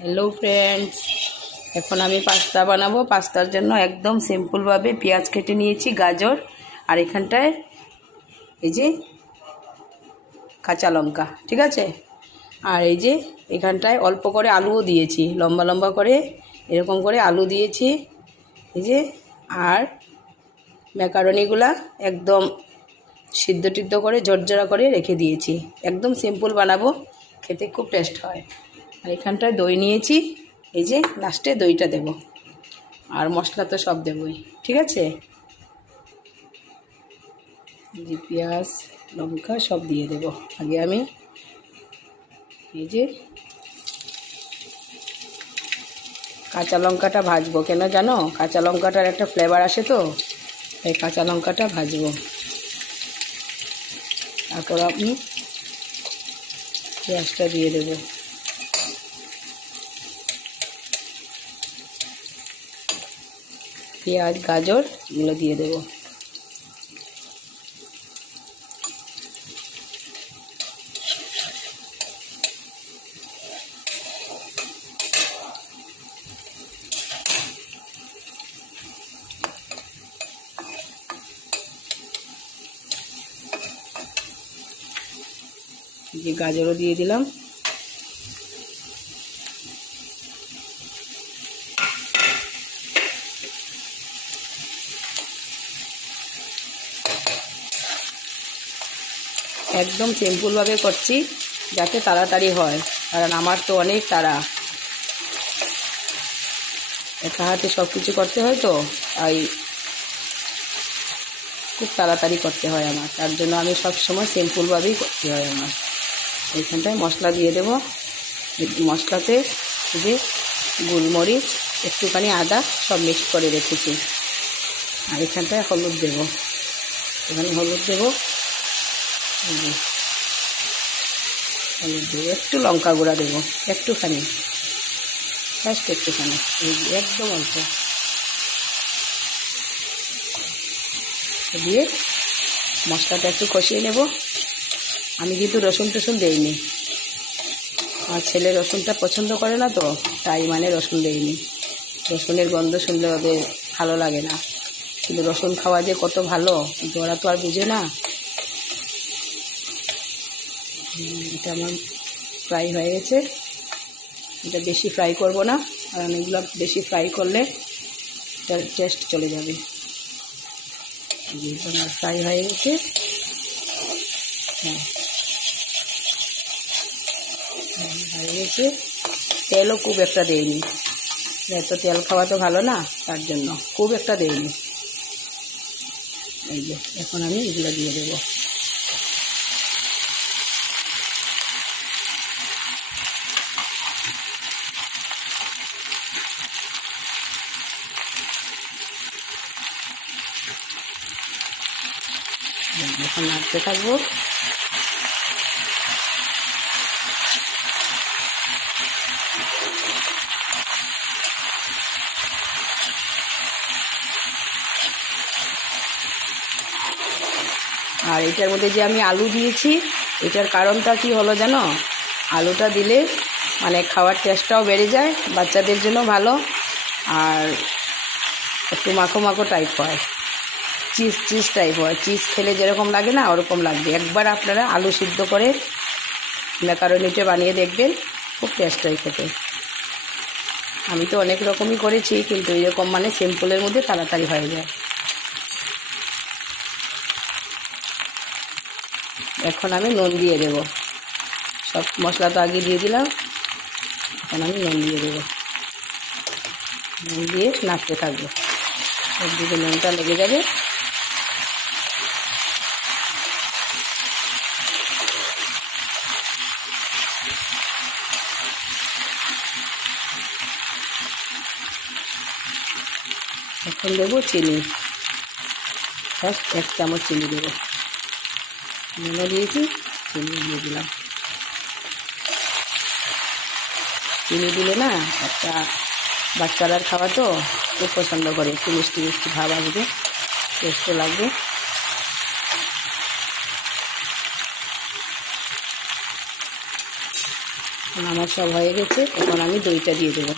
Hello friends, এখন আমি pasta বানাবো। পাস্তার জন্য একদম সিম্পলভাবে পেঁয়াজ কেটে নিয়েছি, গাজর, আর এখানটায় এই যে কাঁচা লঙ্কা, ঠিক আছে। আর এই যে এখানটায় অল্প করে আলুও দিয়েছি, লম্বা লম্বা করে এরকম করে আলু দিয়েছি, এই যে। আর ম্যাকারনিগুলা একদম সিদ্ধ টিদ্ধ করে ঝরঝরা করে রেখে দিয়েছি। একদম সিম্পল বানাবো, খেতে খুব টেস্ট হয়। আর এখানটায় দই নিয়েছি, এই যে লাস্টে দইটা দেব। আর মশলা তো সব দেবই, ঠিক আছে। এই যে পেঁয়াজ লঙ্কা সব দিয়ে দেব। আগে আমি এই যে কাঁচা লঙ্কাটা ভাজবো, কেন জানো? কাঁচা লঙ্কাটার একটা ফ্লেভার আসে, তো এই কাঁচা লঙ্কাটা ভাজবো। তারপর আপনি পেঁয়াজটা দিয়ে দেবো। পেঁয়াজ গাজর এগুলো দিয়ে দেবো। যে গাজরও দিয়ে দিলাম। একদম সিম্পলভাবে করছি যাতে তাড়াতাড়ি হয়, কারণ আমার তো অনেক তাড়া, একা হাতে সব কিছু করতে হয়, তো তাই খুব তাড়াতাড়ি করতে হয় আমার। তার জন্য আমি সব সময় সিম্পলভাবেই করতে হয় আমার। এইখানটায় মশলা দিয়ে দেব। মশলাতে যে গোলমরিচ, একটুখানি আদা সব মিক্স করে রেখেছি। আর এখানটায় হলুদ দেব, এখানে হলুদ দেব, হলুদ দেবো, একটু লঙ্কা গুঁড়া দেবো, একটুখানি, জাস্ট একটুখানি, এই একদম অল্প দিয়ে মশলাটা একটু কষিয়ে নেব। আমি কিন্তু রসুন টসুন দেইনি, আমার ছেলে রসুনটা পছন্দ করে না, তো তাই মানে রসুন দেইনি। রসুনের গন্ধ শুনলে ওদের ভালো লাগে না, কিন্তু রসুন খাওয়া যে কত ভালো কিন্তু ওরা তো আর বুঝে না। এটা আমার ফ্রাই হয়ে গেছে। এটা বেশি ফ্রাই করব না, কারণ এগুলো বেশি ফ্রাই করলে এটার টেস্ট চলে যাবে। আমার ফ্রাই হয়ে গেছে। হ্যাঁ, হয়ে গেছে। তেলও খুব একটা দেয়নি, এত তেল খাওয়া তো ভালো না, তার জন্য খুব একটা দেয়নি। এই যে এখন আমি এগুলো দিয়ে দেবো। এখন নাড়তে থাকবো। আর এটার মধ্যে যে আমি আলু দিয়েছি, এটার কারণটা কি হলো জানো? আলুটা দিলে মানে খাওয়ার টেস্টটাও বেড়ে যায়, বাচ্চাদের জন্য ভালো, আর একটু মাখো মাখো টাইপ হয়, চিজ চিজ টাইপ হয়। চিজ খেলে যেরকম লাগে না, ওরকম লাগবে। একবার আপনারা আলু সিদ্ধ করে ম্যাকারনিটা বানিয়ে দেখবেন, খুব টেস্ট হয় খেতে। আমি তো অনেক রকমই করেছি, কিন্তু এরকম মানে সিম্পলের মধ্যে তাড়াতাড়ি হয়ে যায়। এখন আমি নুন দিয়ে দেব। সব মশলা তো আগে দিয়ে দিলাম, এখন আমি নুন দিয়ে দেবো। নুন দিয়ে নাড়তে থাকবো, একদিকে নুনটা লেগে যাবে। এখন দেবো চিনি, ফার্স্ট 1 চামচ চিনি দেবো। নুনও দিয়েছি, চিনি দিয়ে দিলাম। চিনি দিলে না একটা বাচ্চারা খাওয়া তো খুব পছন্দ করে, একটু মিষ্টি মিষ্টি ভাব আসবে, টেস্টও লাগবে। আমার সব হয়ে গেছে। এখন আমি দইটা দিয়ে দেবো।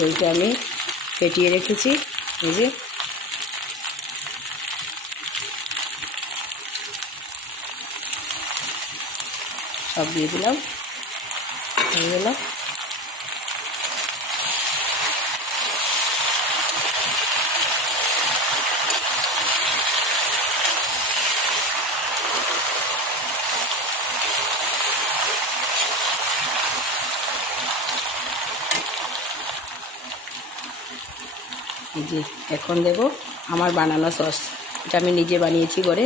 দইটা আমি ফেটিয়ে রেখেছি, এই যে সব দিয়ে দিলাম, হয়ে গেল। এই যে এখন দেব আমার বানানো সস। এটা আমি নিজে বানিয়েছি ঘরে।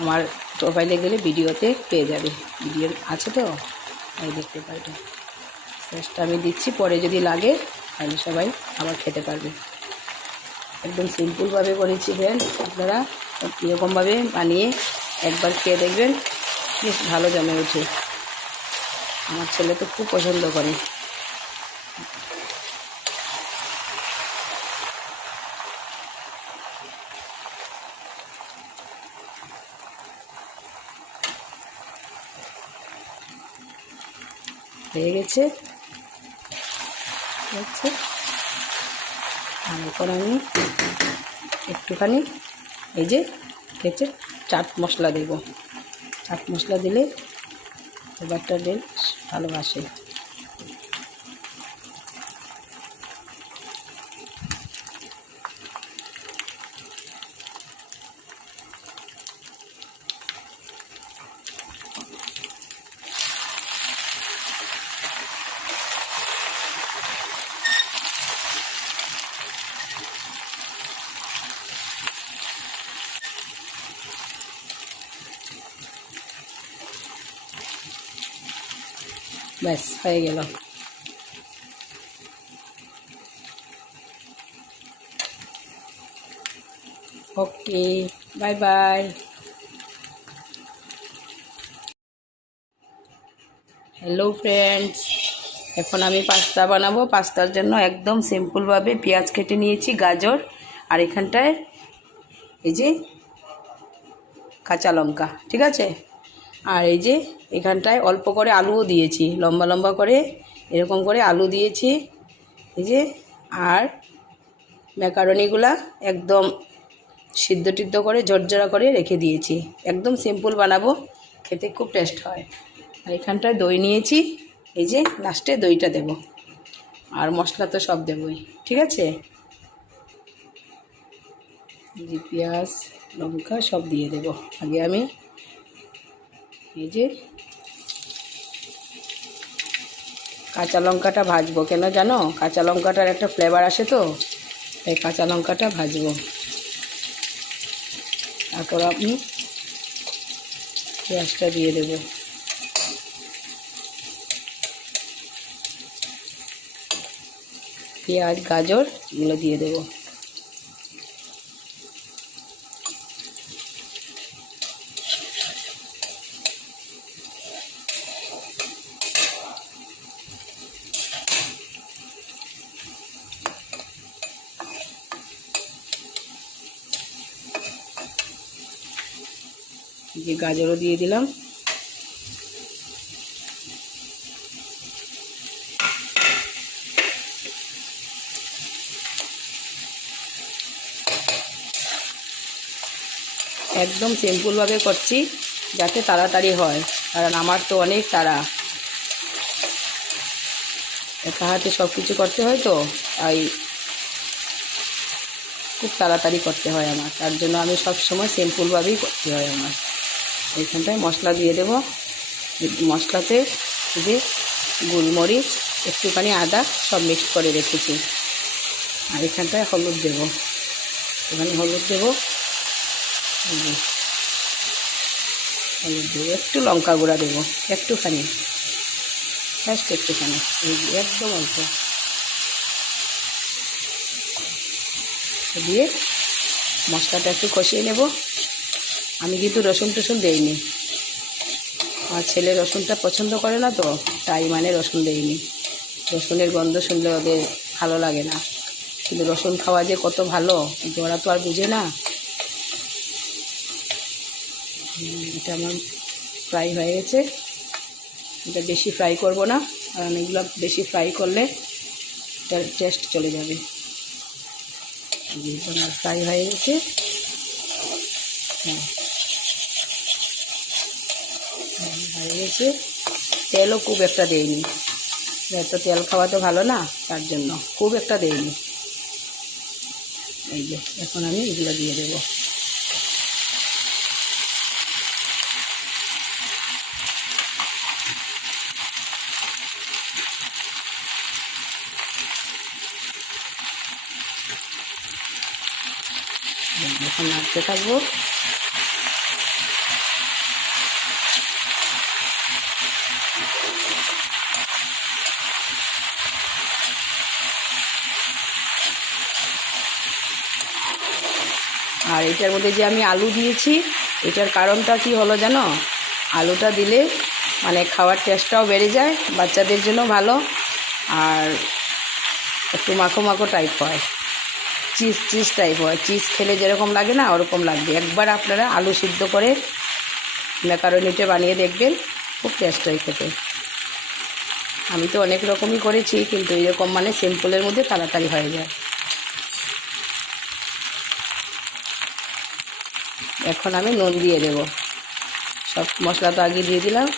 আমার প্রোফাইলে গেলে ভিডিওতে পেয়ে যাবে, ভিডিও আছে তো, তাই দেখতে পারবে। সসটা আমি দিচ্ছি, পরে যদি লাগে তাহলে সবাই আবার খেতে পারবে। একদম সিম্পলভাবে করেছি ফ্রেন্ড, আপনারা এরকমভাবে বানিয়ে একবার খেয়ে দেখবেন, বেশ ভালো জমে ওঠে। আমার ছেলে তো খুব পছন্দ করে। হয়ে গেছে, হচ্ছে। আর এখন আমি একটুখানি এই যে হচ্ছে চাট মশলা দেব। চাট মশলা দিলে এবারটা বেশ ভালোবাসে। ব্যাস হয়ে গেল। ওকে, বাই বাই। হ্যালো ফ্রেন্ডস, এখন আমি পাস্তা বানাবো। পাস্তার জন্য একদম সিম্পলভাবে পেঁয়াজ কেটে নিয়েছি, গাজর, আর এখানটায় এই যে কাঁচা লঙ্কা, ঠিক আছে। আর এই যে এখানটায় অল্প করে আলুও দিয়েছি, লম্বা লম্বা করে এরকম করে আলু দিয়েছি, এই যে। আর ম্যাকারনিগুলা একদম সিদ্ধ টিদ্ধ করে ঝরঝরা করে রেখে দিয়েছি। একদম সিম্পল বানাবো, খেতে খুব টেস্ট হয়। আর এখানটায় দই নিয়েছি, এই যে লাস্টে দইটা দেব। আর মশলা তো সব দেবই, ঠিক আছে। এই যে পেঁয়াজ লঙ্কা সব দিয়ে দেব। আগে আমি এই যে কাঁচা লঙ্কাটা ভাজবো, কেন জানো? কাঁচা লঙ্কাটার একটা ফ্লেভার আসে তো, তাই কাঁচা লঙ্কাটা ভাজবো। তারপর আপনি পেঁয়াজটা দিয়ে দেব। পেঁয়াজ গাজর এগুলো দিয়ে দেব। যে গাজরও দিয়ে দিলাম। একদম সিম্পলভাবে করছি যাতে তাড়াতাড়ি হয়, কারণ আমার তো অনেক তাড়া, একা হাতে সব কিছু করতে হয় তো, তাই খুব তাড়াতাড়ি করতে হয় আমার। তার জন্য আমি সব সময় সিম্পলভাবেই করতে হয় আমার। এইখানটায় মশলা দিয়ে দেব। মশলাতে যে গোলমরিচ, একটুখানি আদা সব মিক্সড করে রেখেছি। আর এখানটায় হলুদ দেব, এখানে হলুদ দেব, হলুদ দেবো, একটু লঙ্কা গুঁড়া দেবো, একটুখানি, জাস্ট একটুখানি, এই একদম অল্প দিয়ে মশলাটা একটু কষিয়ে নেব। আমি কিন্তু রসুন টসুন দেইনি, আমার ছেলে রসুনটা পছন্দ করে না তো, তাই মানে রসুন দেইনি। রসুনের গন্ধ শুনলে ওদের ভালো লাগে না, কিন্তু রসুন খাওয়া যে কত ভালো, কিন্তু ওরা তো আর বুঝে না। এটা আমার ফ্রাই হয়ে গেছে, এটা বেশি ফ্রাই করব না, কারণ এগুলো বেশি ফ্রাই করলে এটার টেস্ট চলে যাবে। আমার ফ্রাই হয়ে গেছে। হ্যাঁ, হয়ে গেছে। তেলও খুব একটা দেয়নি, এত তেল খাওয়া তো ভালো না, তার জন্য খুব একটা দেয়নি। এই যে এখন আমি এগুলো দিয়ে দেবো। এখন নাড়তে থাকবো। আর এটার মধ্যে যে আমি আলু দিয়েছি, এটার কারণটা কি হলো জানো? আলুটা দিলে মানে খাওয়ার টেস্টটাও বেড়ে যায়, বাচ্চাদের জন্য ভালো, আর একটু মাখো মাখো টাইপ হয়, চিজ টাইপ হয়। চিজ খেলে যেরকম লাগে না, ওরকম লাগবে। একবার আপনারা আলু সিদ্ধ করে ম্যাকারনিটা বানিয়ে দেখবেন, খুব টেস্ট হয় খেতে। আমি তো অনেক রকমই করেছি, কিন্তু এরকম মানে সিম্পলের মধ্যে তাড়াতাড়ি হয়ে যায়। এখন আমি নুন দিয়ে দেব। সব মশলা তো আগে দিয়ে দিলাম,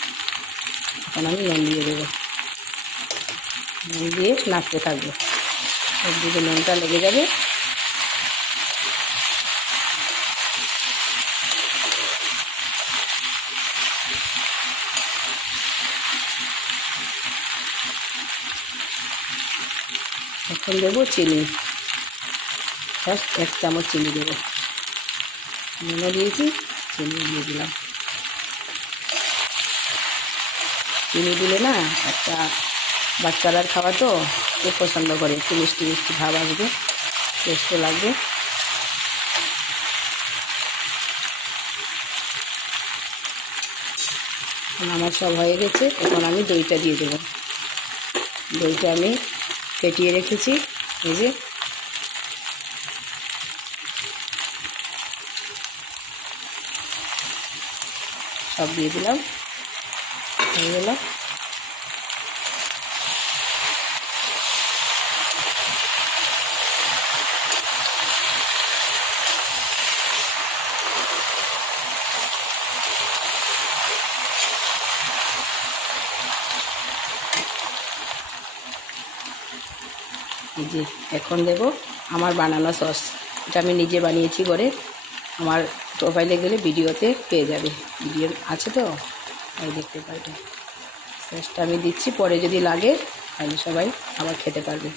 এখন আমি নুন দিয়ে দেবো। নুন দিয়ে নাড়তে থাকবো, একদিকে নুনটা লেগে যাবে। এখন দেবো চিনি, ফার্স্ট 1 চামচ চিনি দেবো। নুনও দিয়েছি, চিনি দিয়ে দিলাম। চিনি দিলে না একটা বাচ্চারা খাওয়া তো খুব পছন্দ করে, একটু মিষ্টি মিষ্টি ভাব আসবে, টেস্টও লাগবে। আমার সব হয়ে গেছে, এখন আমি দইটা দিয়ে দেবো। দইটা আমি ফেটিয়ে রেখেছি, এই যে সব দিয়ে দিলাম, হয়ে গেল। এই যে এখন দেব আমার বানানো সস। এটা আমি নিজে বানিয়েছি ঘরে, আমার প্রোফাইলে গেলে ভিডিওতে পেয়ে যাবে, ভিডিও আছে তো, তাই দেখতে পারবে। সসটা আমি দিচ্ছি, পরে যদি লাগে তাহলে সবাই আবার খেতে পারবে।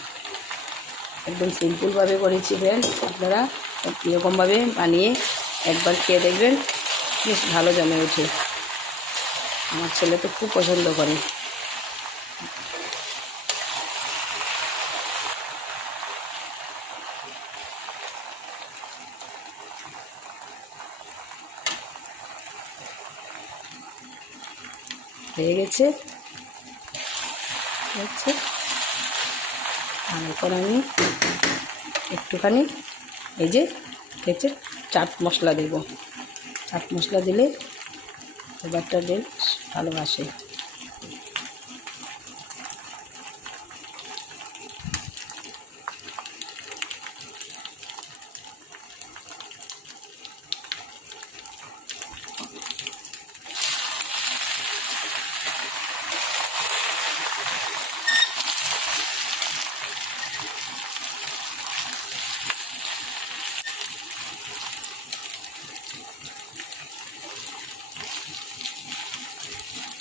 একদম সিম্পলভাবে করেছি ফ্রেন্ড, আপনারা এরকমভাবে বানিয়ে একবার খেয়ে দেখবেন, বেশ ভালো জমে ওঠে। আমার ছেলে তো খুব পছন্দ করে। হয়ে গেছে, হচ্ছে। আর এখন আমি একটুখানি এই যে হচ্ছে চাট মশলা দেব। চাট মশলা দিলে ফ্লেভারটা বেশ ভালো আসে।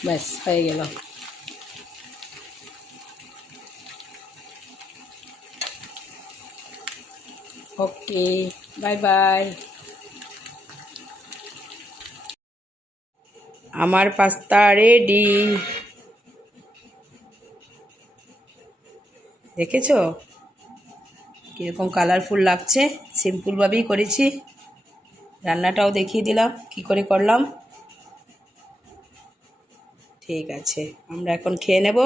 ব্যাস হয়ে গেল। ওকে, বাই বাই। আমার পাস্তা রেডি, দেখেছো কীরকম কালারফুল লাগছে? সিম্পলভাবেই করেছি, রান্নাটাও দেখিয়ে দিলাম কি করে করলাম। ঠিক আছে, আমরা এখন খেয়ে নেব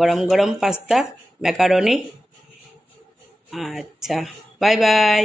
গরম গরম পাস্তা ম্যাকারনি। আচ্ছা, বাই বাই।